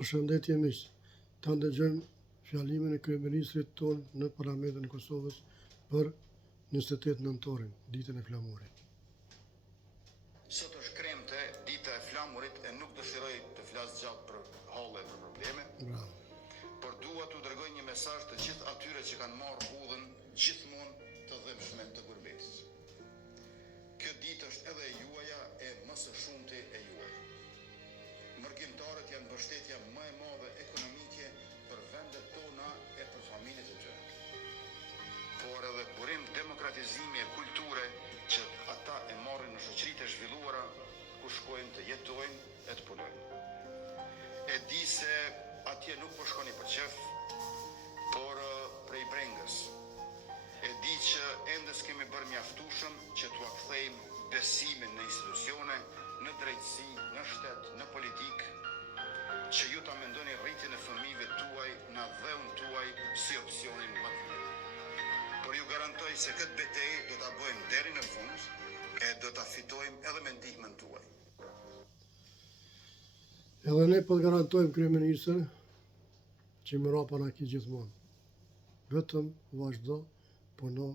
Përshëndetje miq, ta ndëgjojmë fjalimin e kryeministrit tonë në Parlamentin e Kosovës për 28 nëntorin, ditën e flamurit. Sot është kremte, dita e flamurit, e nuk dëshiroj të flas gjatë për halle për probleme. Bravo. Por dua t'u dërgoj një mesazh të gjithë atyre që kanë marrë udhën gjithmonë të dhëmshme të gurbetis. Kjo ditë është edhe e juaja e më së shumti e juaj. Mërgjimtarët janë mbështetja më e madhe ekonomike për vendet tona e për familjet e tyre. Por edhe burim demokratizimi e kulture që ata e marrin në shoqëritë e zhvilluara ku shkojnë të jetojnë e të punojnë. E di se atje nuk po shkoni për qef, por prej brengës. E di që ende s'kemi bërë mjaftueshëm që t'ua kthejmë besimin në institucione, në drejtësi, në shtet, në politikë, që ju ta mendoni rritjen e fëmijëve tuaj në dheun tuaj si opsionin më të mirë. Por ju garantoj se këtë betejë do ta bëjmë deri në fund e do ta fitojmë edhe me ndihmën tuaj. Edhe ne po të garantojmë kryeministër që më rapa na ki gjithmonë. Vetëm vazhdo, puno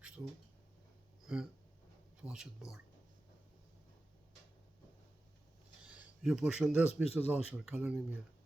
kështu me faqe të bardhë. Ju përshëndes miq të dashur, kaloni mirë.